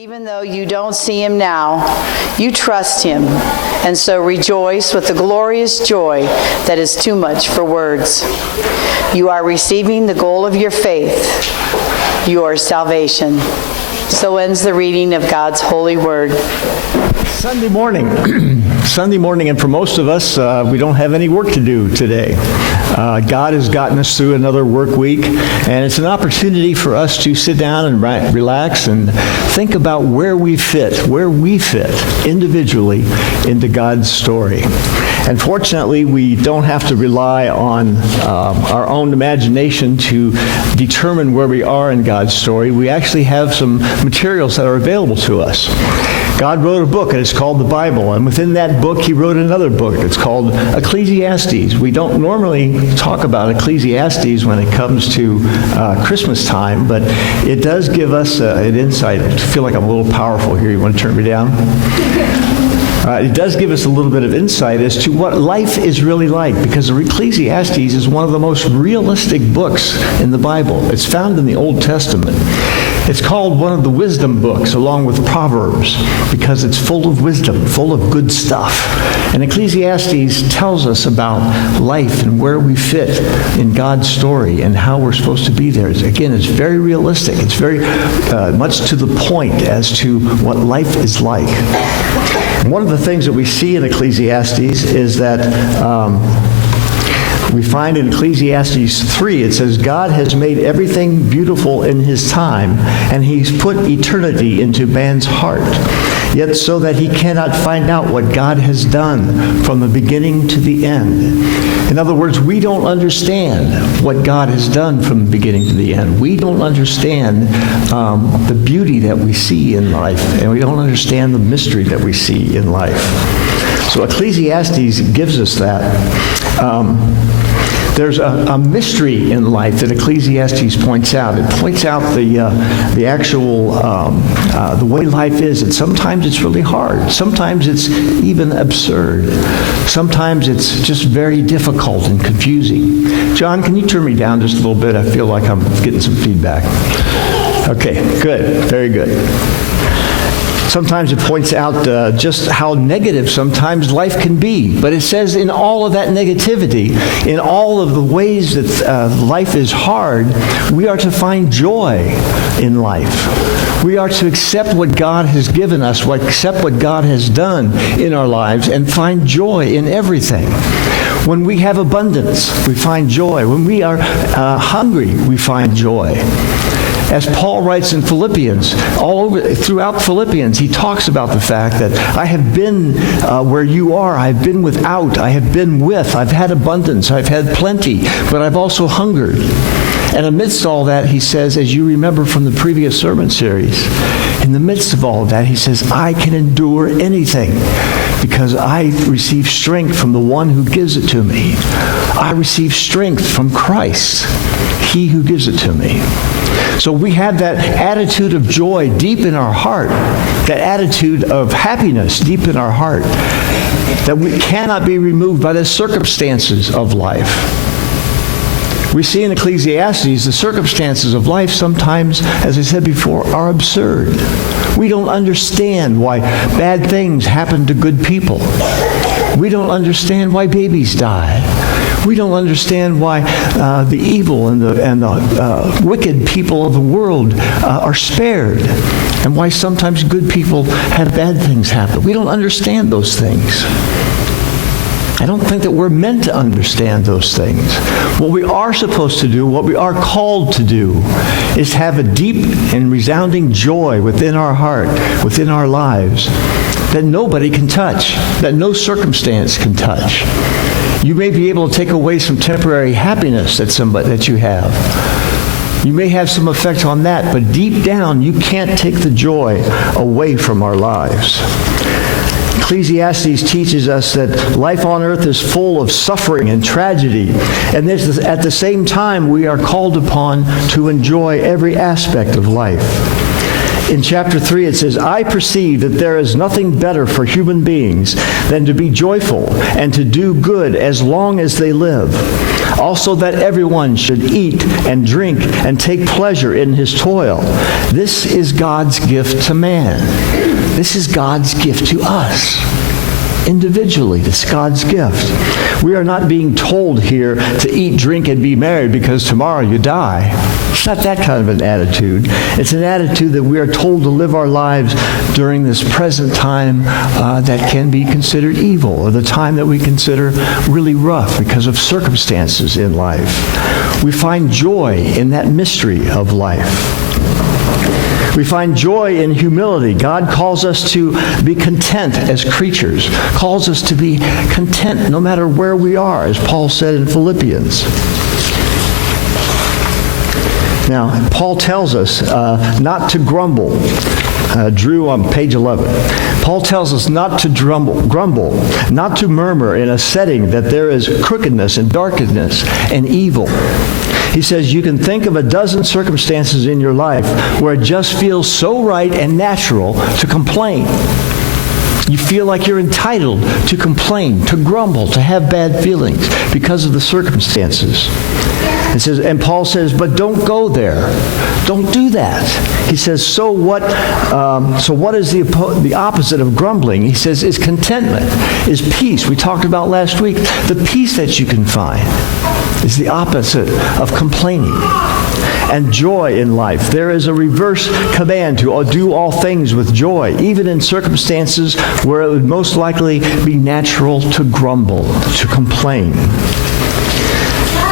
Even though you don't see him now, you trust him, and so rejoice with the glorious joy that is too much for words. You are receiving the goal of your faith, your salvation. So ends the reading of God's holy word. Sunday morning, and for most of us, we don't have any work to do today. God has gotten us through another work week, and it's an opportunity for us to sit down and relax and think about where we fit individually into God's story. And fortunately, we don't have to rely on our own imagination to determine where we are in God's story. We actually have some materials that are available to us. God wrote a book, and it's called the Bible. And within that book, he wrote another book. It's called Ecclesiastes. We don't normally talk about Ecclesiastes when it comes to Christmas time, but it does give us an insight. I feel like I'm a little powerful here. You want to turn me down? It does give us a little bit of insight as to what life is really like, because Ecclesiastes is one of the most realistic books in the Bible. It's found in the Old Testament. It's called one of the wisdom books, along with Proverbs, because it's full of wisdom, full of good stuff. And Ecclesiastes tells us about life and where we fit in God's story and how we're supposed to be there. Again, it's very realistic. It's very much to the point as to what life is like. One of the things that we see in Ecclesiastes is that we find in Ecclesiastes 3, it says, God has made everything beautiful in his time, and he's put eternity into man's heart, yet so that he cannot find out what God has done from the beginning to the end. In other words, we don't understand what God has done from the beginning to the end. We don't understand the beauty that we see in life, and we don't understand the mystery that we see in life. So Ecclesiastes gives us that. There's a mystery in life that Ecclesiastes points out. It points out the actual, the way life is. And sometimes it's really hard. Sometimes it's even absurd. Sometimes it's just very difficult and confusing. John, can you turn me down just a little bit? I feel like I'm getting some feedback. Okay, good. Very good. Sometimes it points out just how negative sometimes life can be. But it says in all of that negativity, in all of the ways that life is hard, we are to find joy in life. We are to accept what God has given us, accept what God has done in our lives, and find joy in everything. When we have abundance, we find joy. When we are hungry, we find joy. As Paul writes in Philippians, throughout Philippians, he talks about the fact that I have been where you are. I've been without. I have been with. I've had abundance. I've had plenty, but I've also hungered. And amidst all that, he says, as you remember from the previous sermon series, in the midst of all of that, he says, I can endure anything because I receive strength from the one who gives it to me. I receive strength from Christ, he who gives it to me. So we have that attitude of joy deep in our heart, that attitude of happiness deep in our heart, that we cannot be removed by the circumstances of life. We see in Ecclesiastes the circumstances of life sometimes, as I said before, are absurd. We don't understand why bad things happen to good people. We don't understand why babies die. We don't understand why the evil and the wicked people of the world are spared, and why sometimes good people have bad things happen. We don't understand those things. I don't think that we're meant to understand those things. What we are supposed to do, what we are called to do, is have a deep and resounding joy within our heart, within our lives, that nobody can touch, that no circumstance can touch. You may be able to take away some temporary happiness that you have. You may have some effect on that, but deep down, you can't take the joy away from our lives. Ecclesiastes teaches us that life on earth is full of suffering and tragedy, and at the same time, we are called upon to enjoy every aspect of life. In chapter 3, it says, I perceive that there is nothing better for human beings than to be joyful and to do good as long as they live. Also that everyone should eat and drink and take pleasure in his toil. This is God's gift to man. This is God's gift to us. Individually, it's God's gift. We are not being told here to eat, drink, and be merry because tomorrow you die. It's not that kind of an attitude. It's an attitude that we are told to live our lives during this present time that can be considered evil, or the time that we consider really rough because of circumstances in life. We find joy in that mystery of life. We find joy in humility. God calls us to be content as creatures, calls us to be content no matter where we are, as Paul said in Philippians. Now, Paul tells us not to grumble. Drew on page 11. Paul tells us not to grumble, not to murmur in a setting that there is crookedness and darkness and evil. He says you can think of a dozen circumstances in your life where it just feels so right and natural to complain. You feel like you're entitled to complain, to grumble, to have bad feelings because of the circumstances. It says, and Paul says, but don't go there. Don't do that. He says, so what is the opposite of grumbling? He says, is contentment, is peace. We talked about last week, the peace that you can find is the opposite of complaining. And joy in life. There is a reverse command to do all things with joy, even in circumstances where it would most likely be natural to grumble, to complain.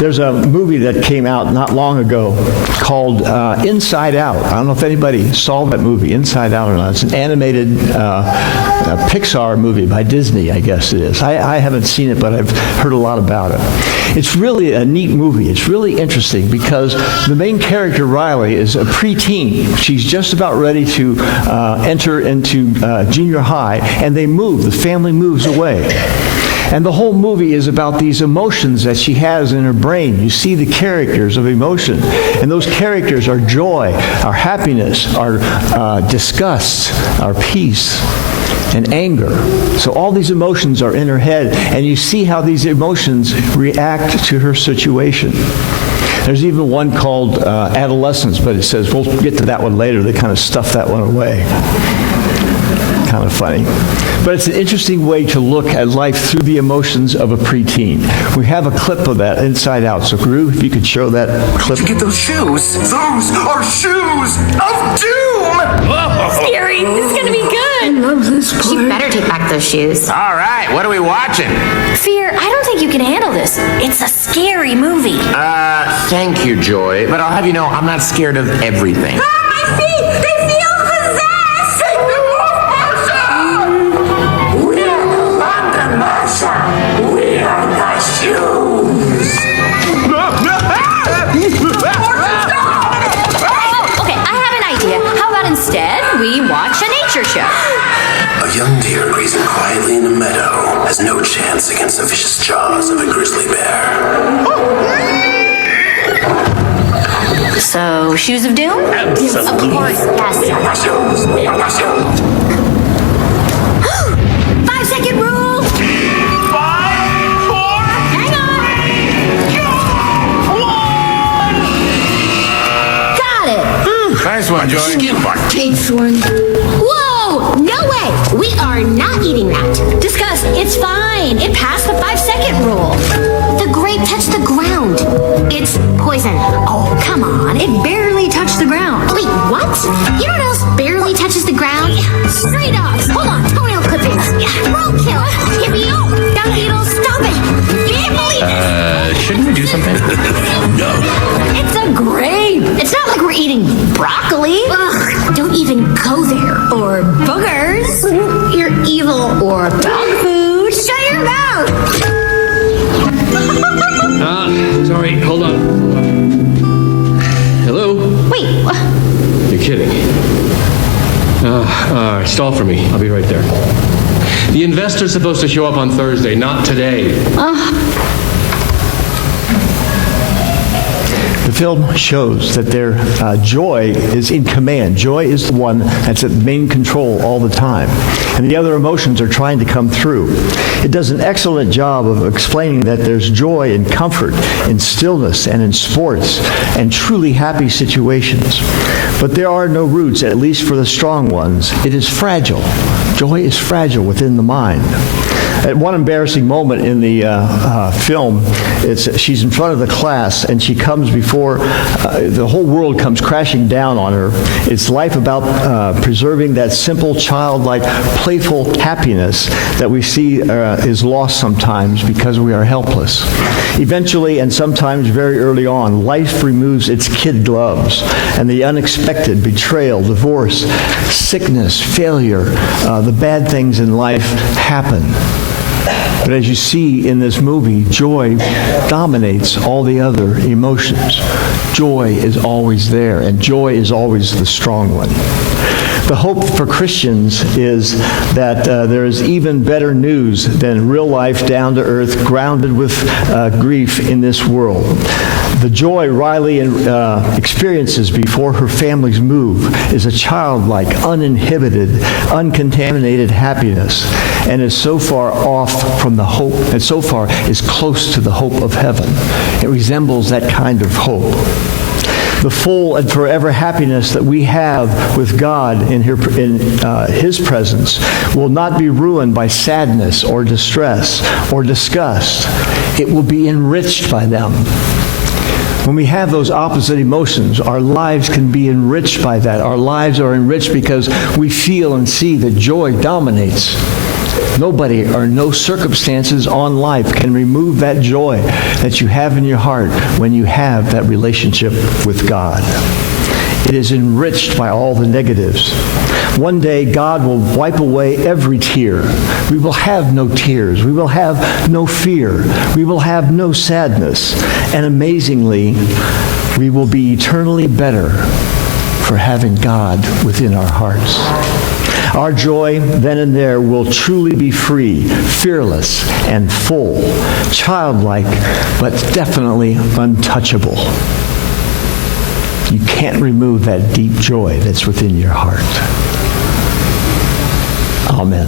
There's a movie that came out not long ago called Inside Out. I don't know if anybody saw that movie, Inside Out or not. It's an animated Pixar movie by Disney, I guess it is. I haven't seen it, but I've heard a lot about it. It's really a neat movie. It's really interesting because the main character, Riley, is a preteen. She's just about ready to enter into junior high, and they move. The family moves away. And the whole movie is about these emotions that she has in her brain. You see the characters of emotion. And those characters are joy, our happiness, our disgust, our peace, and anger. So all these emotions are in her head, and you see how these emotions react to her situation. There's even one called Adolescence, but it says, we'll get to that one later. They kind of stuffed that one away. Kind of funny. But it's an interesting way to look at life through the emotions of a preteen. We have a clip of that Inside Out. So, Guru, if you could show that clip. Get those shoes. Those are shoes of doom. Scary. This is going to be good. I love this part. She better take back those shoes. All right, what are we watching? Fear, I don't think you can handle this. It's a scary movie. Thank you, Joy. But I'll have you know, I'm not scared of everything. My feet! They feel possessed! Take them off, Marsha! We are no longer Marsha. We are the shoes. Okay, I have an idea. How about instead we watch a nature show? A young deer grazing quietly in a meadow has no chance against the vicious jaws of a grizzly bear. So, Shoes of Doom? Absolutely. Of course, yes. We are the shoes. We are the shoes. 5-second rule! 5, 4, Hang on! 3, 2, 1. Got it! Nice one, Joy. Skin bark. Takes one. Whoa! No way! We are not eating that. Discuss. It's fine. It passed the 5-second rule. The grape touched the ground. It's poison. Oh, come on. It barely touched the ground. Wait, what? You know what else barely touches the ground? Stray dogs. Hold on. Toenail clippings. Roadkill. Hippie. Dung beetles. Stop it. You can't believe it. Shouldn't we do something? No. It's a grape. It's not like we're eating broccoli. Ugh, don't even go there. Or boogers. You're evil. Or dog food. Shut your mouth. Sorry, hold on. Hello? Wait. You're kidding. Stall for me. I'll be right there. The investor's supposed to show up on Thursday, not today. The film shows that their joy is in command. Joy is the one that's at main control all the time. And the other emotions are trying to come through. It does an excellent job of explaining that there's joy and comfort in stillness and in sports and truly happy situations. But there are no roots, at least for the strong ones. It is fragile. Joy is fragile within the mind. At one embarrassing moment in the film, she's in front of the class and she comes before the whole world comes crashing down on her. It's life about preserving that simple, childlike, playful happiness that we see is lost sometimes because we are helpless. Eventually, and sometimes very early on, life removes its kid gloves, and the unexpected, betrayal, divorce, sickness, failure, the bad things in life happen. But as you see in this movie, joy dominates all the other emotions. Joy is always there, and joy is always the strong one. The hope for Christians is that there is even better news than real life, down-to-earth, grounded with grief in this world. The joy Riley experiences before her family's move is a childlike, uninhibited, uncontaminated happiness, and is so far off from the hope, and so far is close to the hope of heaven. It resembles that kind of hope. The full and forever happiness that we have with God in His presence will not be ruined by sadness or distress or disgust. It will be enriched by them. When we have those opposite emotions, our lives can be enriched by that. Our lives are enriched because we feel and see that joy dominates. Nobody or no circumstances on life can remove that joy that you have in your heart when you have that relationship with God. It is enriched by all the negatives. One day, God will wipe away every tear. We will have no tears. We will have no fear. We will have no sadness. And amazingly, we will be eternally better for having God within our hearts. Our joy then and there will truly be free, fearless, and full, childlike, but definitely untouchable. You can't remove that deep joy that's within your heart. Amen.